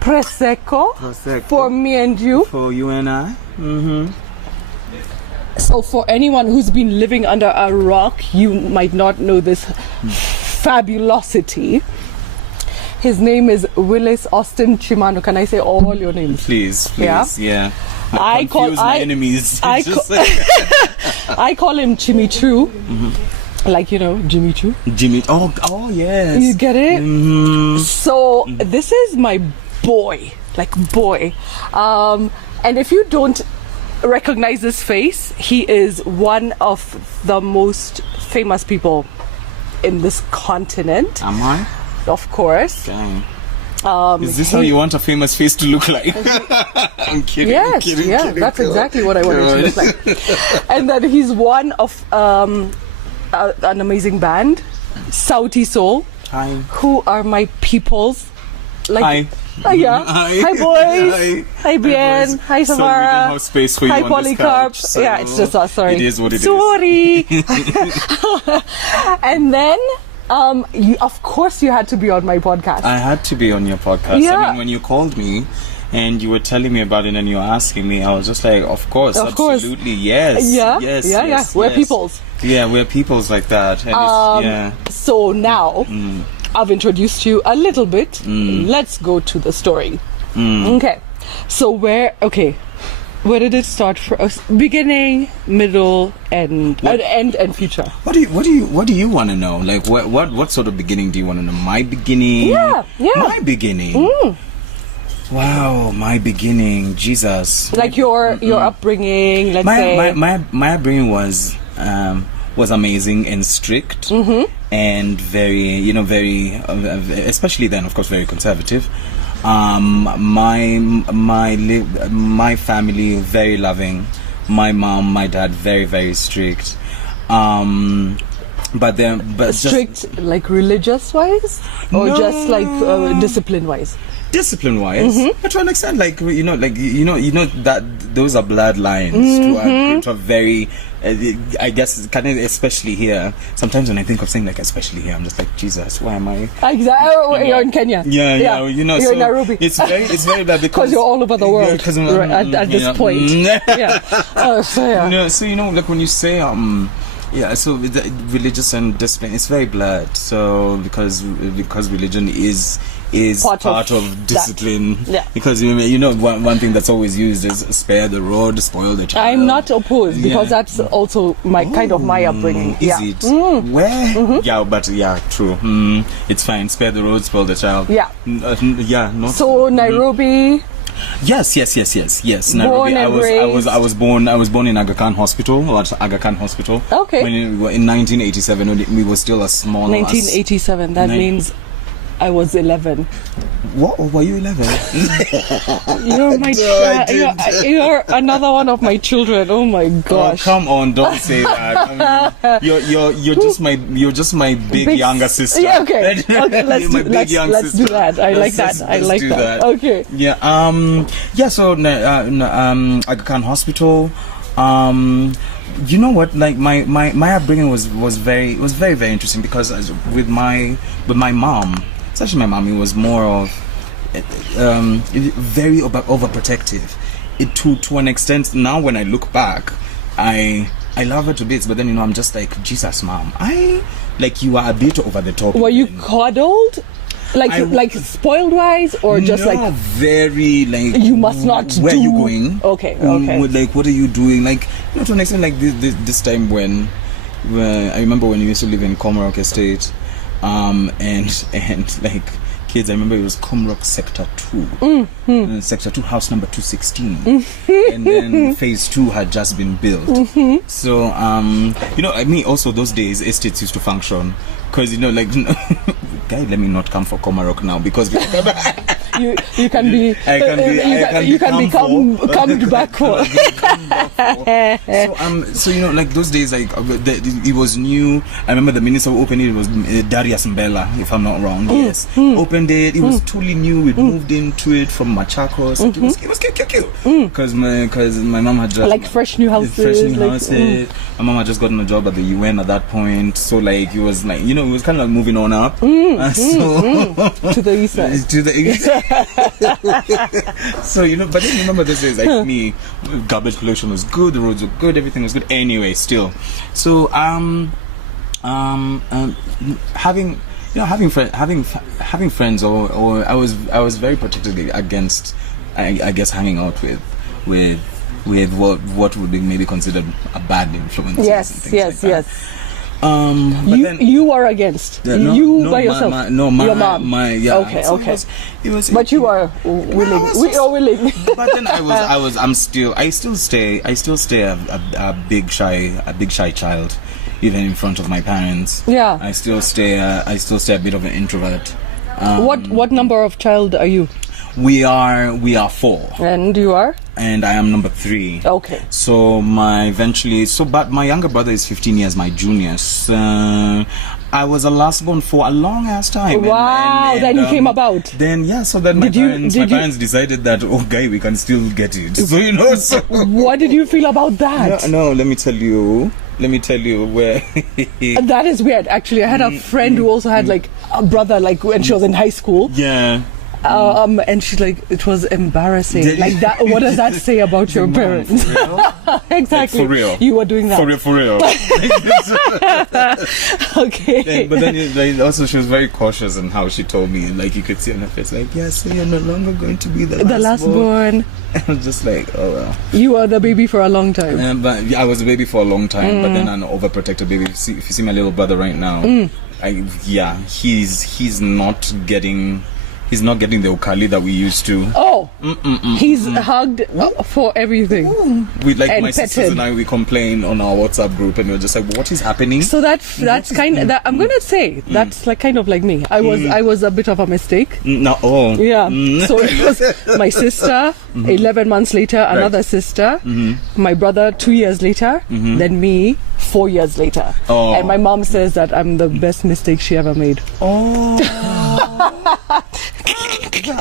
Prosecco for me and you. For you and I. So for anyone who's been living under a rock, you might not know this fabulosity. His name is Willis Austin Chimano. Can I say all your names? Please, yeah. I call my enemies. I call him Jimmy Choo. Like, you know, Jimmy Choo. Jimmy. Oh, yes. You get it? So this is my boy. And if you don't recognize his face, he is one of the most famous people in this continent. Am I? Of course. Dang. Is this how you want a famous face to look like? I'm kidding. Yes, I'm kidding, yeah, kidding, that's exactly what I want it to look like. And then he's one of an amazing band, Sauti Soul. Hi. Who are my peoples? Like, Hi. Yeah. Hi. Boys. Hi Bien. Hi So we Samara. didn't have space for you Hi on this Polycarp. couch, so Yeah, it's just us. Sorry. It is what it is. Sorry. And then, of course, you had to be on my podcast. I had to be on your podcast. Yeah. I mean, when you called me and you were telling me about it and you were asking me, I was just like, of course, absolutely, yes. Yeah. Yes. Yeah. Yes, We're yes. peoples. Yeah, we're peoples like that. And So now, I've introduced you a little bit. Let's go to the story. Okay. So where did it start for us? Beginning, middle, end and future. What do you want to know? Like what sort of beginning do you want to know? My beginning? Yeah. My beginning. Wow, my beginning. Jesus. Like your upbringing, let's say. My upbringing was amazing and strict and very, especially then, of course, very conservative. My family very loving. My mom, my dad very, very strict. But strict, just, like religious wise, or no, just like discipline wise. Discipline wise, but to an extent, like that those are bloodlines to a very, I guess, kind of, especially here. Sometimes when I think of saying like especially here, I'm just like, Jesus, why am I? Exactly. You're in Kenya. Yeah. You're so in Nairobi. It's very bad because you're all over the world. Right, at this point. Yeah. So like when you say so the religious and discipline, it's very blurred. So because religion is part of discipline. Yeah. Because one thing that's always used is spare the rod, spoil the child. I'm not opposed because that's also my kind of my upbringing. Is it? Where? Yeah, but true. It's fine. Spare the road, spoil the child. Yeah. Not so Nairobi. Yes. Nairobi. I was born in Aga Khan Hospital. Okay. In 1987, we were still a small. 1987. That means I was 11. What? Were you 11? You're my you're another one of my children. Oh my gosh! Oh, come on, don't say that. I mean, you're just my big younger sister. Yeah, okay. Let's do that. I like that. Okay. Yeah. So Aga Khan Hospital. You know what? Like my upbringing was very very interesting because with my mom. Especially my mom, it was more of very overprotective. To an extent, now when I look back, I love her to bits. But then I'm just like, Jesus, Mom, you are a bit over the top. Were you coddled? Like spoiled wise, or just like very like you must not? Where are you going? Okay. Like what are you doing? Like to an extent, like this time when I remember when we used to live in Comarock Estate. And like kids, I remember it was Comrock Sector 2, Sector 2, house number 216, and then phase 2 had just been built. So also those days estates used to function because guy, let me not come for Comarock now because you can be you can become come back for. So you know, like those days, like it was new. I remember the minister who opened it was Darius Mbella, if I'm not wrong. Yes, opened it. It was totally new. We moved into it from Machakos. It was cute. Because my mom had just like fresh new houses. My mom had just gotten a job at the UN at that point. So like it was like, you know, it was kind of like moving on up. To the east side. To the east side. So you know, but then remember this is like me. Garbage collection was good. The roads were good. Everything was good. Anyway, still. So having friends or I was very particularly against I guess hanging out with what would be maybe considered a bad influence. Yes. But you are against you by yourself. Your mom. Okay. It was. But you are willing. We are willing. But then I still stay a big shy child, even in front of my parents. Yeah. I still stay a bit of an introvert. What number of child are you? We are 4. And you are? And I am number 3. Okay. So but my younger brother is 15 years my junior. So I was a last born for a long ass time. Wow, and then you came about. Then so then my parents decided that guy, we can still get it. So you know. So what did you feel about that? No, let me tell you where. That is weird. Actually, I had a friend who also had like a brother, like when she was in high school. Yeah. And she's like, it was embarrassing. Like that. What does that say about your parents? For real? Exactly. Like, for real. You were doing that. For real. Okay. But then also she was very cautious in how she told me. Like you could see on her face, like, yes, so you're no longer going to be the last born. I was just like, oh well. You were the baby for a long time. But I was a baby for a long time. But then an overprotected baby. If you see my little brother right now, he's not getting. He's not getting the ukali that we used to. Oh, he's hugged for everything. We like and my sisters and I. We complain on our WhatsApp group, and we're just like, "What is happening?" So that's kind of that. I'm gonna say that's like kind of like me. I was a bit of a mistake. No, yeah. So it was my sister. 11 months later, another sister. My brother 2 years later. Then me 4 years later. Oh. And my mom says that I'm the best mistake she ever made. Oh.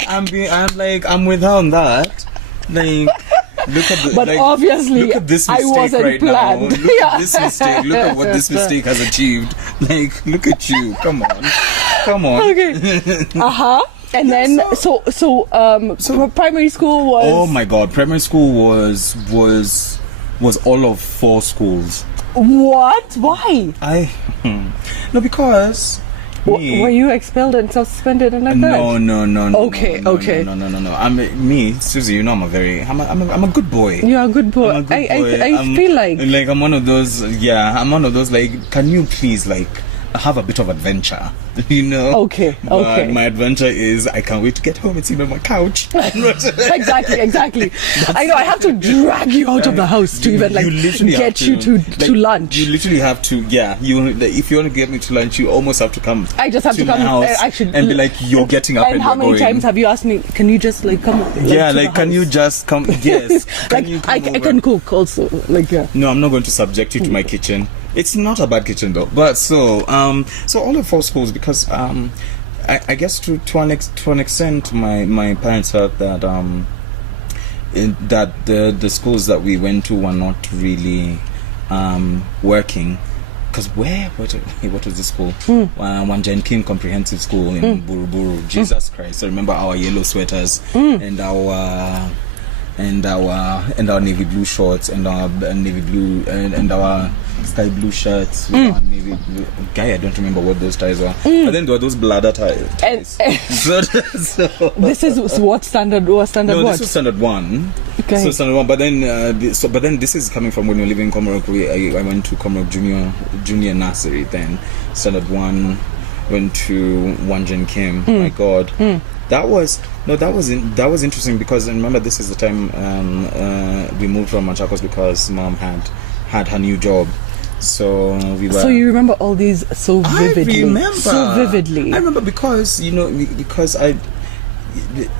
I'm with her on that. Like, look at but obviously, look at this mistake I wasn't right planned. now. Look at this mistake. Look at what this mistake has achieved. Like, look at you. Come on. Okay. And then so primary school was. Oh my God! Primary school was all of 4 schools. What? Why? No, because. Were you expelled and suspended and like that? No. Okay. No. I'm Suzie. You know, I'm a good boy. You're a good boy. I feel like I'm one of those. Yeah, I'm one of those. Like, can you please have a bit of adventure? You know. Okay. My adventure is I can't wait to get home and sit on my couch. Exactly. I know. I have to drag you out of the house to even get you to lunch. You literally have to. Yeah. If you want to get me to lunch, you almost have to come. I just have to come my house and be like, you're getting up and how many times have you asked me? Can you just come? Can you just come? Yes. I can cook also. No, I'm not going to subject you to my kitchen. It's not a bad kitchen though. But so all of 4 schools, because I guess to an extent my parents felt that that the schools that we went to were not really working. Because what was the school? Wanjan King Comprehensive School in Buruburu. Jesus Christ! I remember our yellow sweaters and our navy blue shorts and our navy blue and our sky blue shirts with our navy blue. Guy, I don't remember what those ties were. But then there were those bladder ties. So this is what standard? No, what? This was standard 1. Okay. So standard 1. But then this is coming from when you're living in Comorock. I went to Comorock Junior Nursery. Then standard 1 went to Wanjan Kim. My God. That was interesting because remember this is the time we moved from Machakos because Mom had her new job. So we were. So you remember all these so vividly? I remember so vividly. I remember because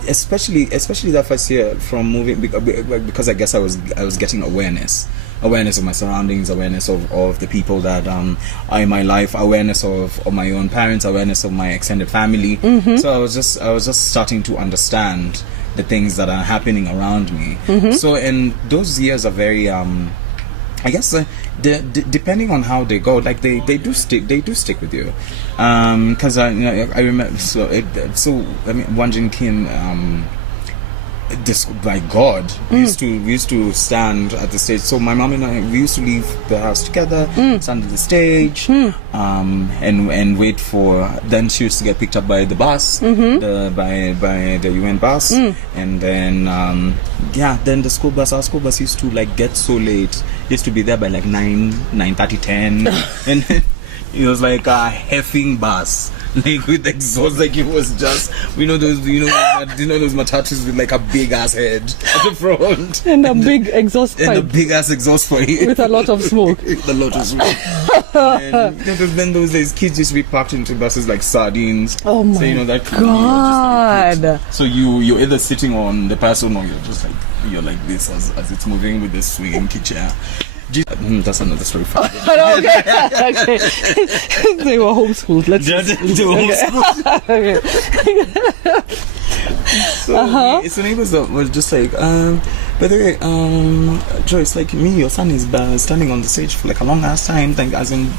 especially that first year from moving, because I guess I was getting awareness of my surroundings, awareness of the people that are in my life, awareness of my own parents, awareness of my extended family. So I was just starting to understand the things that are happening around me. So, and those years are very I guess depending on how they go, like they do stick with you, because I remember, so I mean, Wanjin Kim, this, by God, we used to stand at the stage. So my mom and I, we used to leave the house together, stand at the stage, and wait for. Then she used to get picked up by the bus, by the UN bus, and then then the school bus. Our school bus used to like get so late. It used to be there by like 9:30, 10, and it was like a heffing bus. Like with exhaust, like it was just those those matatus with like a big ass head at the front and a big exhaust pipe and a big ass exhaust pipe with a lot of smoke. A lot of smoke. And then those days, kids used to be packed into buses like sardines. Oh my that God! So you're either sitting on the person or you're like this as it's moving with the swinging chair. That's another story. Okay. They were homeschooled. They were homeschooled. So neighbors was just like, by the way, Joyce, like me, your son is standing on the stage for like a long ass time. Like, as in,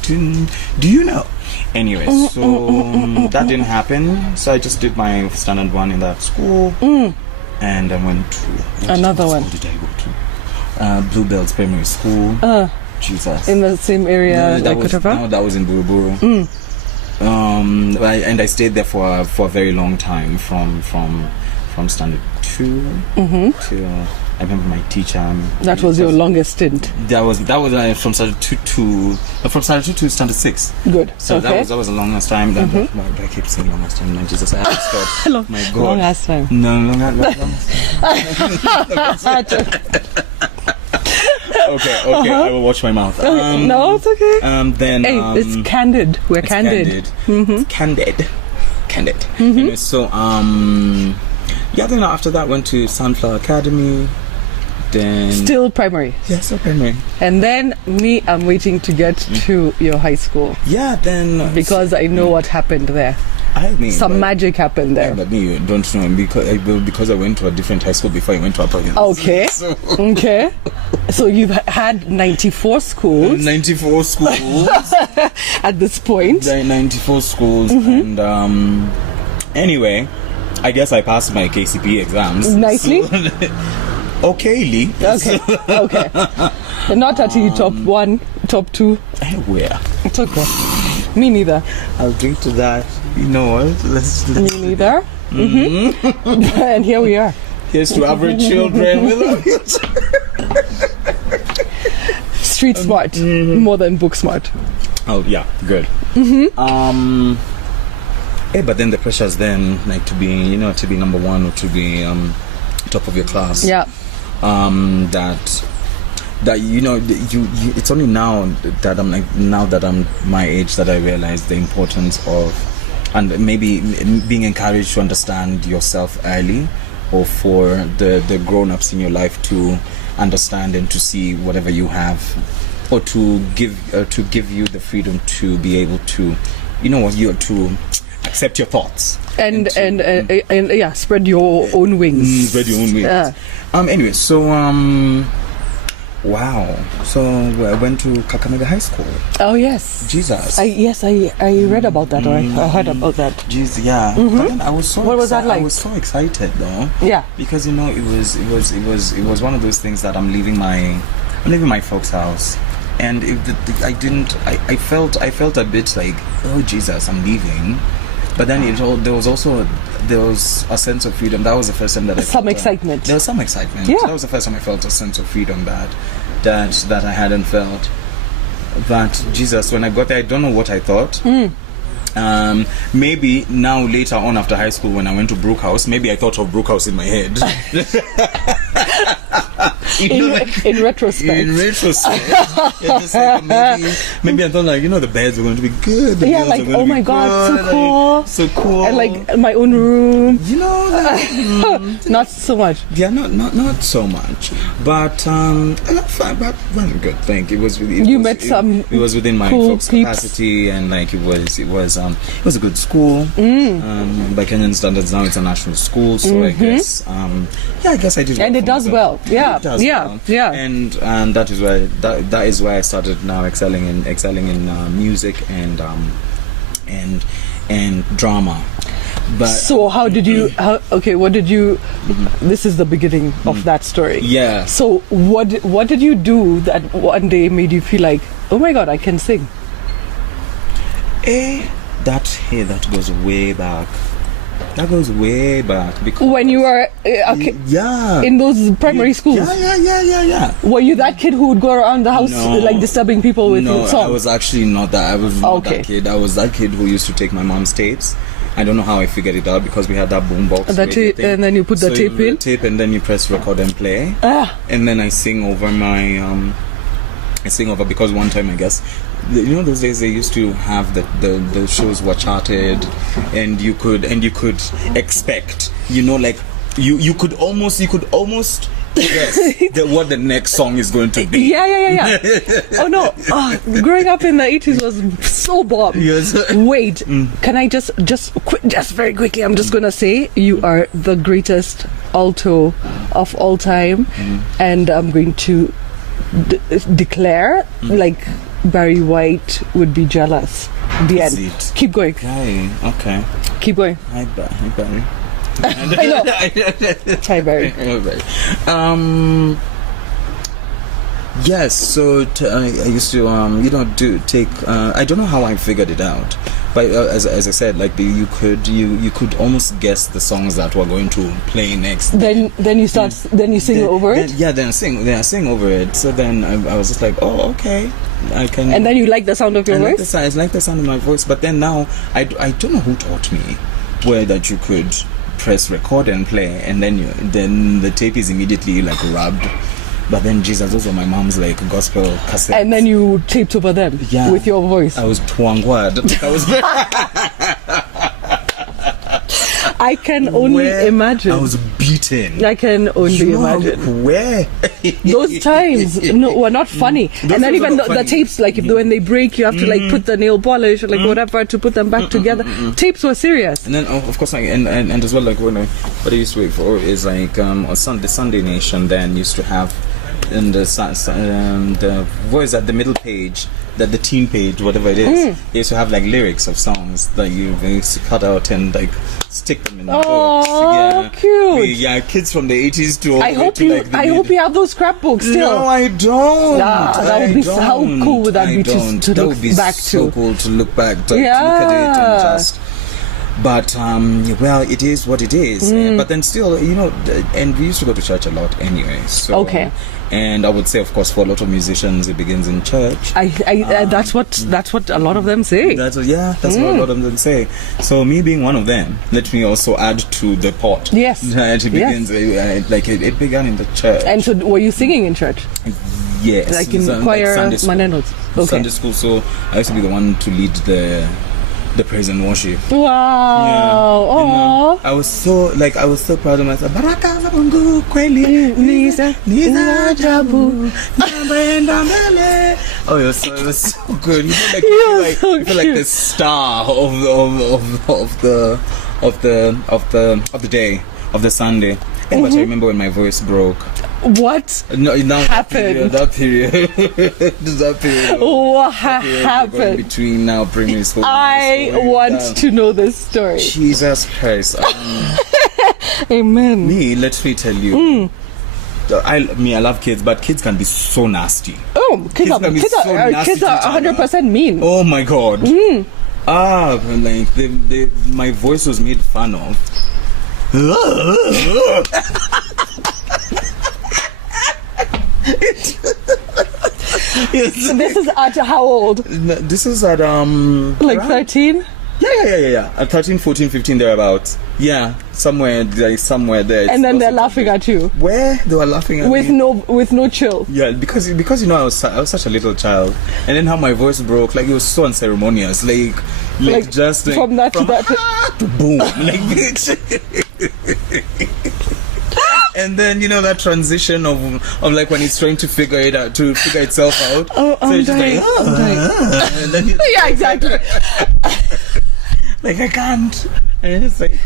do you know? Anyway, so that didn't happen. So I just did my standard one in that school, and I went to another one. What did I go to? Bluebells Primary School. Jesus. In the same area, that was in Buruburu. And I stayed there for a very long time, from standard 2 to I remember my teacher. That was your longest stint. That was from standard 2 to standard 6. Good. So that was the longest time. I keep saying longest time. No, Jesus, I have to stop. My God. Longest time. No, longest time. Okay, I will watch my mouth. No, it's okay. Then it's candid. We're candid. Candid. So then after that went to Sunflower Academy. Then still primary. Yeah, still primary. And then I'm waiting to get to your high school. Yeah, then because I know what happened there. I mean, some magic happened there. Yeah, but me, don't know, because I went to a different high school before I went to Upper Hills. Okay. Okay. So you've had 94 schools. 94 schools. At this point. 94 schools. And anyway, I guess I passed my KCPE exams. Nicely? Okayly. Okay. Not at the top 1, top 2. Where? It's okay. Me neither. I'll drink to that. You know what? Let's Me neither. And here we are. Here's to average children. We love you. Street smart, more than book smart. Oh yeah, good. But then the pressures then, like to be number one or to be top of your class. Yeah. That it's only now that I'm my age that I realize the importance of, and maybe being encouraged to understand yourself early, or for the grown-ups in your life to understand and to see whatever you have, or to give you the freedom to be able to, to accept your thoughts and spread your own wings. Spread your own wings. Yeah. Anyway, so wow. So I went to Kakamega High School. Oh yes. Jesus. I read about that, or I heard about that. Jesus, yeah. But then I was so. What was that like? I was so excited though. Yeah. Because it was one of those things that I'm leaving my folks' house, and I felt a bit like, oh Jesus, I'm leaving. But then there was a sense of freedom. That was the first time that I felt excitement. There was some excitement. Yeah. That was the first time I felt a sense of freedom that I hadn't felt. But Jesus, when I got there, I don't know what I thought. Maybe now later on after high school when I went to Brookhouse, maybe I thought of Brookhouse in my head. In retrospect. In retrospect, it's just like maybe I thought like the beds were going to be good. The Yeah, meals like are going oh to be my god, good, so cool. like, so cool. And like my own room. Not so much. Yeah, not so much, but but wasn't good. Thank you. It was within my cool folks' peeps. capacity, and like it was a good school. By Kenyan standards, now it's a national school, so I guess I guess I did. And it does well. Yeah, it does well. yeah. And that is why I started now excelling in music and drama. But So how did you? What did you? This is the beginning of that story. yeah. So what did you do that one day made you feel like, oh my god, I can sing? That goes way back. That goes way back because When you were yeah in those primary schools, yeah. were you that kid who would go around the house No. like disturbing people with No, songs? I was actually not that. I was not Okay. that kid. I was that kid who used to take my mom's tapes. I don't know how I figured it out because we had that boombox. And then you put the tape in. Tape and then you press record and play. And then I sing over because one time I guess those days they used to have the shows were charted and you could expect like you could almost guess what the next song is going to be. Yeah. Oh no! Growing up in the 80s was so bomb. Yes. Wait, can I just very quickly? I'm just gonna say you are the greatest alto of all time, and I'm going to declare like Barry White would be jealous. The Is end. it? Keep going. Okay. Keep going. Hi, Barry. I know. Hi, Barry. Yes. So I used to I don't know how I figured it out, but as I said, like you could almost guess the songs that were going to play next. Then you start. Then you sing over it. Then I sing over it. So then I was just like, oh, okay, I can. And then you like the sound of your voice. I like the sound of my voice, but then now I don't know who taught me where that you could press record and play, and then the tape is immediately like rubbed. But then Jesus, those were my mom's like gospel cassettes. And then you taped over them with your voice. I was twangwad. I can only imagine. I was beaten. I can only imagine. Where? Those times were not funny. And then even the tapes, like when they break, you have to like put the nail polish or like whatever to put them back together. Tapes were serious. And then of course, like, and as well, like what I used to wait for is like the Sunday Nation then used to have in the voice at the middle page, that the teen page, whatever it is, they used to have like lyrics of songs that you used to cut out and like stick them in the books. Yeah, cute. Kids from the 80s to. I hope you have those scrapbooks still. No, I don't. That would be how cool would that be to look back to? So cool to look back, to look at it and just. But well, it is what it is. But then still, and we used to go to church a lot anyway. So, okay. And I would say, of course, for a lot of musicians, it begins in church. That's what a lot of them say. That's what a lot of them say. So me being one of them, let me also add to the pot. Yes. It begins it began in the church. And so, were you singing in church? Yes. Like in choir, manenos. Okay. Sunday school. So I used to be the one to lead the praise and worship. Wow. I was so proud of myself. Baraka za Mungu kweli niza jabu. Oh, it was so good. You feel like the star of the day, of the Sunday. But I remember when my voice broke. What happened? That period. What happened? Between now primary school. I want to know this story. Jesus Christ. Amen. Let me tell you. I love kids, but kids can be so nasty. Oh, kids are 100% mean. Oh my God. My voice was made fun of. So this is at how old? This is at like 13? Yeah. At 13, 14, 15 thereabouts. Yeah, somewhere there. And then they're laughing at you Where they were laughing at with me. no chill. Yeah, because you know I was such a little child, and then how my voice broke, like it was so unceremonious, like just like, from that to that to boom, like bitch. And then you know that transition of like when it's trying to figure itself out. Oh, so I'm it's just dying. like, and then Yeah, exactly. like I can't, and it's like,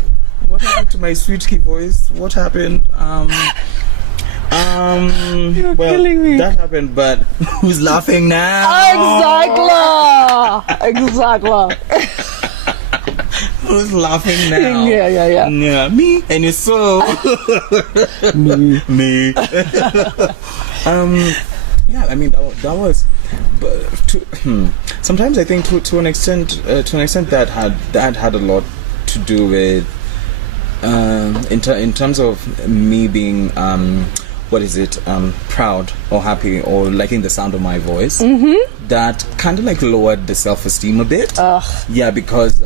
what happened to my sweet key voice? What happened? You're Well, killing me. that happened, but who's laughing now? Exactly. Who's laughing now? Yeah. Yeah, me. And it's so me. Yeah, I mean that was, but sometimes I think to an extent that had a lot to do with in terms of me being proud or happy or liking the sound of my voice. That kind of like lowered the self-esteem a bit. Yeah, because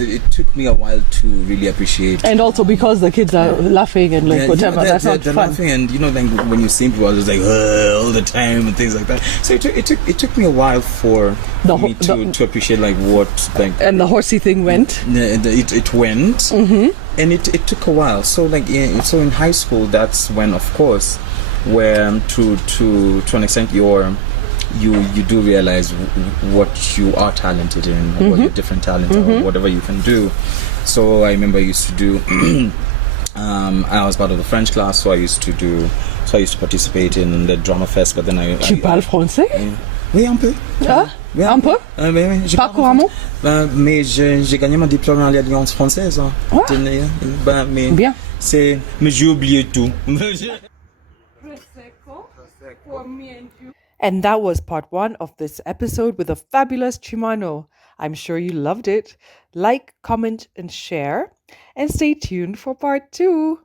it took me a while to really appreciate. And also because the kids are laughing and like whatever, that's not they're fun. laughing, and you know, then when you see people, I was like all the time and things like that. So it took me a while for me to appreciate like what like. And the horsey thing went. It went, and it took a while. So like so in high school, that's when of course, where to an extent you do realize what you are talented in, what your different talents are, whatever you can do. So I remember I used to do I was part of the French class, so I used to participate in the drama fest, but then Tu parles français? Oui, un peu. Ah, Oui, un peu? Oui, Pas couramment? Mais j'ai gagné mon diplôme à l'Alliance française. Bien. Mais j'ai oublié tout. And that was part 1 of this episode with a fabulous Chimano. I'm sure you loved it. Like, comment, and share. And stay tuned for part 2.